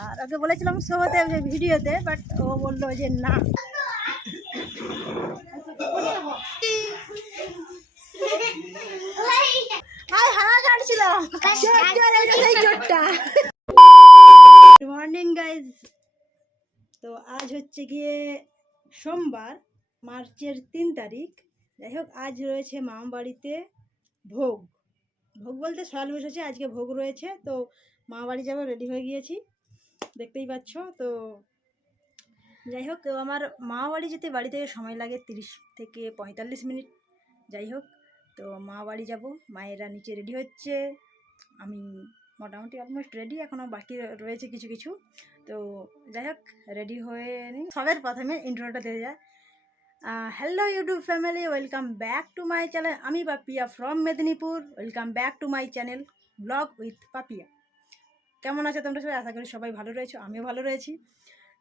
আর ওকে বলেছিলাম শো হতে ভিডিওতে, বাট ও বললো যে না। মর্নিং গাইজ, তো আজ হচ্ছে গিয়ে সোমবার, মার্চের 3 তারিখ। যাই হোক, আজ রয়েছে মামা বাড়িতে ভোগ। ভোগ বলতে সকাল বসেছে, আজকে ভোগ রয়েছে। তো মামা বাড়ি যাবো, রেডি হয়ে গিয়েছি, দেখতেই পাচ্ছ। তো যাই হোক, আমার মামা বাড়ি যেতে বাড়ি থেকে সময় লাগে 30 থেকে 45 মিনিট। যাই হোক, তো মামা বাড়ি যাব, মায়েরা নিচে রেডি হচ্ছে, আমি মোটামুটি অলমোস্ট রেডি, এখনও বাকি রয়েছে কিছু কিছু। তো যাই হোক, রেডি হয়ে নিই। সবের প্রথমে ইন্ট্রোটা দিয়ে যায়। Hello YouTube family, welcome back to my channel. আমি Papiya from Medinipur. Welcome back to my channel blog with Papiya. কেমন আছে তোমরা সবাই? আশা করি সবাই ভালো রয়েছো, আমিও ভালো রয়েছি।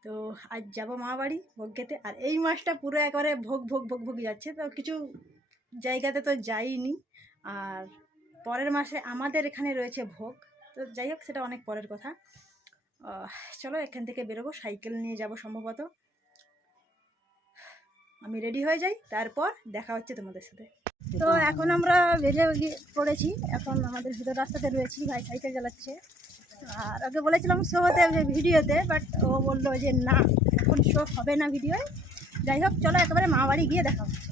তো আজ যাবো মামা বাড়ি ভোগ খেতে। আর এই মাসটা পুরো একবারে ভোগ ভোগ ভোগ ভোগ যাচ্ছে। তো কিছু জায়গাতে তো যাইনি, আর পরের মাসে আমাদের এখানে রয়েছে ভোগ। তো যাই হোক, সেটা অনেক পরের কথা। চলো এখান থেকে বেরোবো, সাইকেল নিয়ে যাব সম্ভবত। আমি রেডি হয়ে যাই, তারপর দেখা হচ্ছে তোমাদের সাথে। তো এখন আমরা বেরিয়ে পড়েছি, এখন আমাদের ভিতর রাস্তাতে রয়েছি, ভাই সাইকেল চালাচ্ছে। আর ওকে বলেছিলাম শো হতে ভিডিওতে, বাট ও বললো যে না, এখন শো হবে না ভিডিও। যাই হোক, চলো একেবারে মা বাড়ি গিয়ে দেখা হচ্ছে।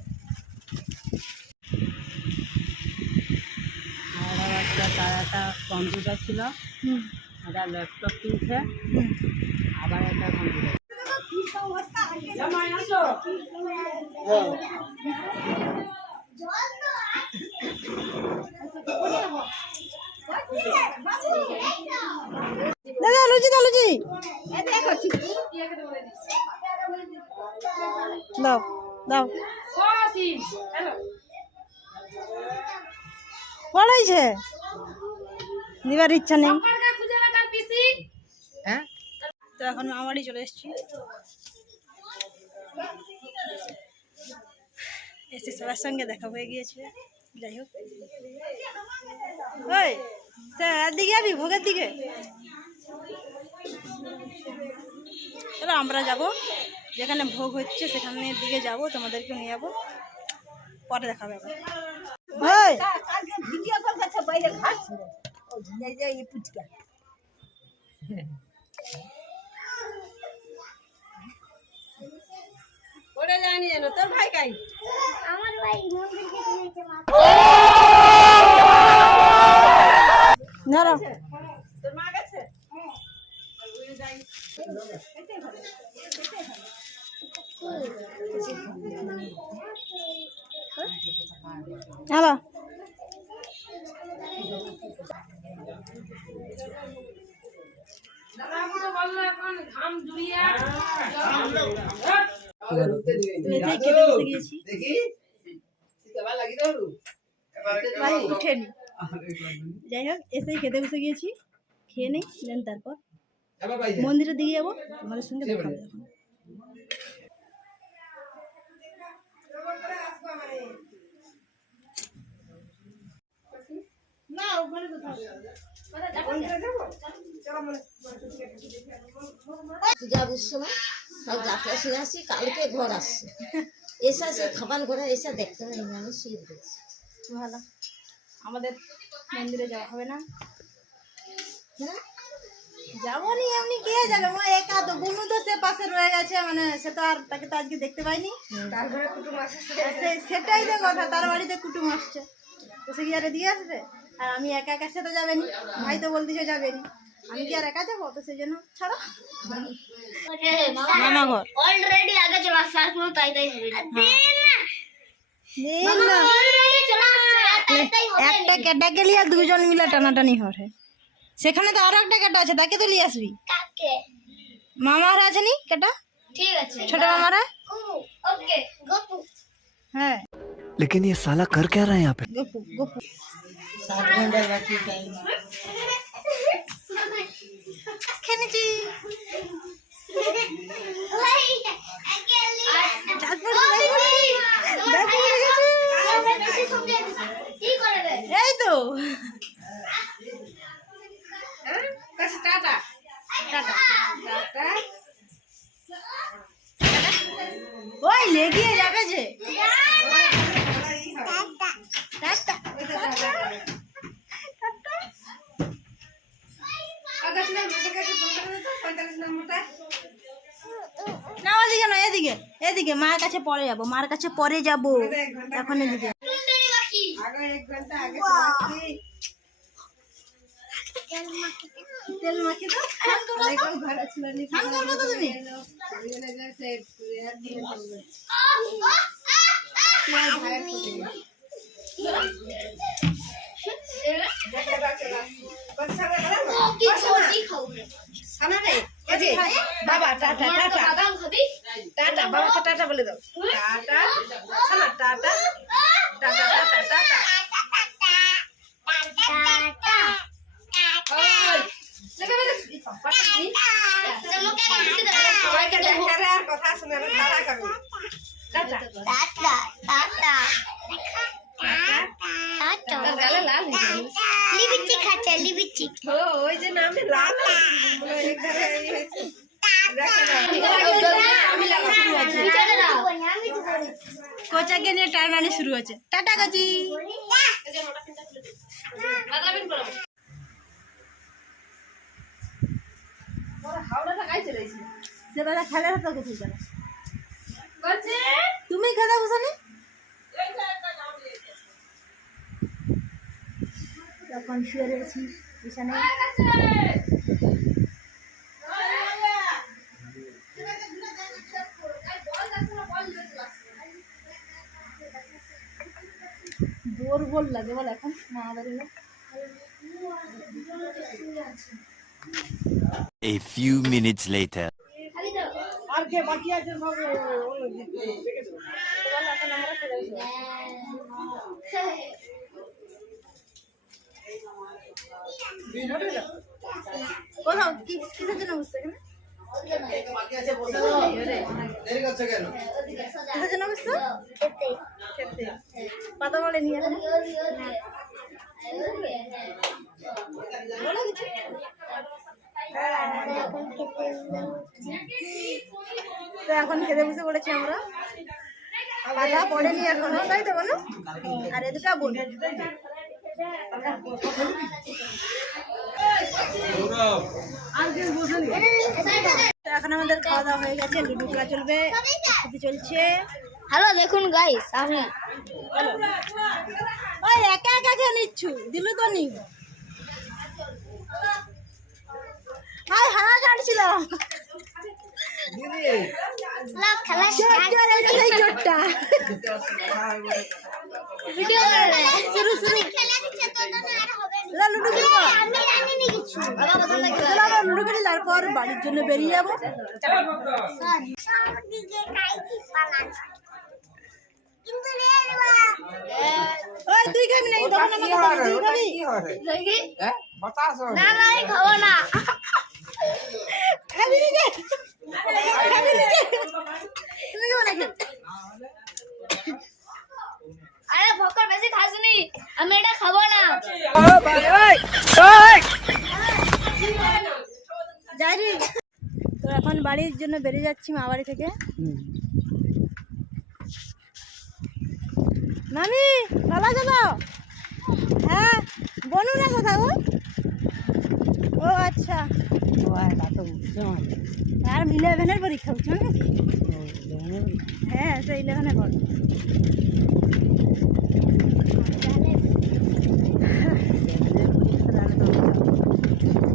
তার একটা কম্পিউটার ছিল, একটা ল্যাপটপ কিনছে, আবার একটা কম্পিউটার। দাদা লুচি দাও, লুচি দাও দাও। পড়াইছে দিবার ইচ্ছা নেই। হ্যাঁ, তো এখন মামাবাড়ি চলে এসেছি, এসে সবার সঙ্গে দেখা হয়ে গিয়েছে। যাই হোক, ওই স্যার দিকে যাবি ভোগের দিকে? চলো আমরা যাব, যেখানে ভোগ হচ্ছে সেখানের দিকে যাব, তোমাদেরকে নিয়ে যাবো, পরে দেখা হবে। ওটা জানি জানো তোর ভাই কাই? আমার ভাই মন্দির থেকে নিয়েছে মাছ। ধরো তোর মা গেছে? হ্যালো, উঠেনি। যাই হোক, এসেই খেতে বসে গিয়েছি, খেয়ে নেই, দেন তারপর মন্দিরের দিকে যাবো, তোমাদের সঙ্গে দেখা হবে। যাবার সময় সব যাত্রা শুনে আসছি, কালকে ঘর আসছে, এসে আসে খাবার ঘরে এসে দেখতে হয় মানুষ শুয়ে রয়েছে। ভালো, আমাদের মন্দিরে যাওয়া হবে না। হ্যাঁ, যাবো নি, এমনি কে যাবে? মা একা তো, বুনু তো সে পাশে রয়ে গেছে, মানে সে তো আর, তাকে তো আজকে দেখতে পাইনি। তারপরে কুটুম আসছে, সেটাই তো কথা, তার বাড়িতে কুটুম আসছে, তো সে কি আর দিয়ে আসবে? আর আমি একা একা, সে তো যাবেনি, ভাই তো বলতেছে যাবেনি, আমি কি আর একা যাবো? তো সেই জন্য ছাড়ো, মামা ঘর অলরেডি আগে চলে আসছে, আর কোনো তাই তাই হবে না। না, অলরেডি চলে আসছে, আর তাই তাই হবে না। একটা ক্যাটাকে লিয়ে দুজন মিলে টানাটানি হবে। সেখানে তো আরো একটা ক্যাটা আছে, তাকে তো নিয়ে আসবি। কাকে? মামারা আছে নি ক্যাটা, ঠিক আছে, ছোট মামারা। ওকে গপু। হ্যাঁ, लेकिन ये साला कर क्या रहा है यहाँ पे? গপু গপু 7 ঘন্টার বাকি টাইম। খেনেছি। ওই একেলি এই তো টাটা। টাটা। ওই লেগে যাবে যে। টাটা। না ওদিকে না, এদিকে এদিকে মার কাছে পরে যাব, মার কাছে পরে যাব, এখন এদিকে। টুনটুনি পাখি আগে 1 ঘন্টা আগে আসছি। তেল মাখি তো ফোন করো তো, ভাড়া ছিল নি। ফোন করো তো তুমি। ও কি ছোটি খাও সানা রে এই যে বাবা টাটা টাটা বাদাম খাবি টাটা বাবাকে টাটা বলে দাও টাটা সানা টাটা টাটা টাটা টাটা ওই লেগে বলে পাটি সবাইকে দেখা রে আর কথা শুনে না তারা করবে টাটা টাটা টাটা তার গালে লাল হয়ে গেল লিবিচি খাচ্ছে লিবিচি ও ওই যে নামে লাল বলে এক ধারে এই হয়েছে আমি লাগা শুরু আছে কোচাকে নিয়ে টানানি শুরু হচ্ছে। টাটা কাচি। হাওড়াটা গাইছে রইছে সেবেলা খেলে হতো কিছু করে তুমি খেতে বসনি তখন শুয়ে রয়েছি বিছানায়। বোর বোর লাগে বল এখন মা বাড়িতে। A few minutes later. আর কে বাকি আছে সব কোথাও কিসের জন্য বসছে এখানে? কিসের জন্য বসছো? খেতে। পাতা বলে নিয়ে এখন বলো কিছু। তো এখন খেতে বসে পড়েছি আমরা। পাতা পড়েনি এখনো, তাই তো বলো? আর এ দুটা বোন। তো এখন আমাদের খাওয়া দাওয়া হয়ে গেছে, লুডো খেলা চলবে, ছুটি চলছে। হ্যালো দেখুন গাইস আমি ওই একা একা খেয়ে নিচ্ছু, দিলু তো নি। হাই হাঁ কাটছিলাম। খেলা চোর এটা সেই চোরটা। ভিডিও করে শুরু শুরু। খেলা দিচ্ছে তো না আর হবে না লা লুডো খেলবো। আমি জানি না কিছু চলো আমরা লুডো খেলি, তারপর বাড়ির জন্য বেরিয়ে যাবো। দিকে কাইকি পালান কিন্তু রে ওই তুই খাবি না, তখন আমাকে বলবি, তুই খাবি? না না আমি খাবো না খাবি নি রে? খাবি নি রে? তুমি খাবো নাকি? আরে ভক্কর বেশি খাসনি আমি এটা খাবো না যাই রে। তো এখন বাড়ির জন্য বেরিয়ে যাচ্ছি মা বাড়ি থেকে। মামি চলা চলো। হ্যাঁ বনু না কোথাও? ও আচ্ছা, আর 11-এর পরীক্ষা হচ্ছে নাকি? হ্যাঁ সে 11-এ পড়।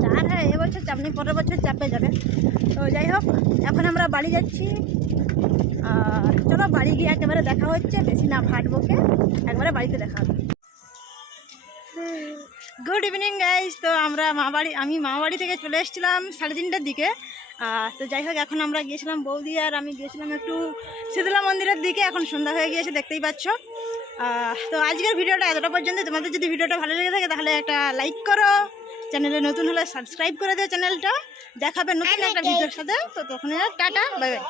চার হ্যাঁ এবছর চাপ নেই, পরের বছর চাপে যাবে। তো যাই হোক এখন আমরা বাড়ি যাচ্ছি। আর চলো বাড়ি গিয়ে একেবারে দেখা হচ্ছে, বেশি না ভাটবকে, একবারে বাড়িতে দেখা হবে। Good evening guys. তো আমরা আমি মা বাড়ি থেকে চলে এসেছিলাম 3:30টার দিকে। তো যাই হোক এখন আমরা গিয়েছিলাম, বৌদি আর আমি গিয়েছিলাম একটু শীতলা মন্দিরের দিকে। এখন সন্ধ্যা হয়ে গিয়েছে দেখতেই পাচ্ছ। তো আজকের ভিডিওটা এতটা পর্যন্ত। তোমাদের যদি ভিডিওটা ভালো লেগে থাকে তাহলে একটা লাইক করো, চ্যানেলে নতুন হলে সাবস্ক্রাইব করে দিও চ্যানেলটা। দেখাবে নতুন একটা ভিডিওর সাথে। তো তখন টাটা বাই বাই।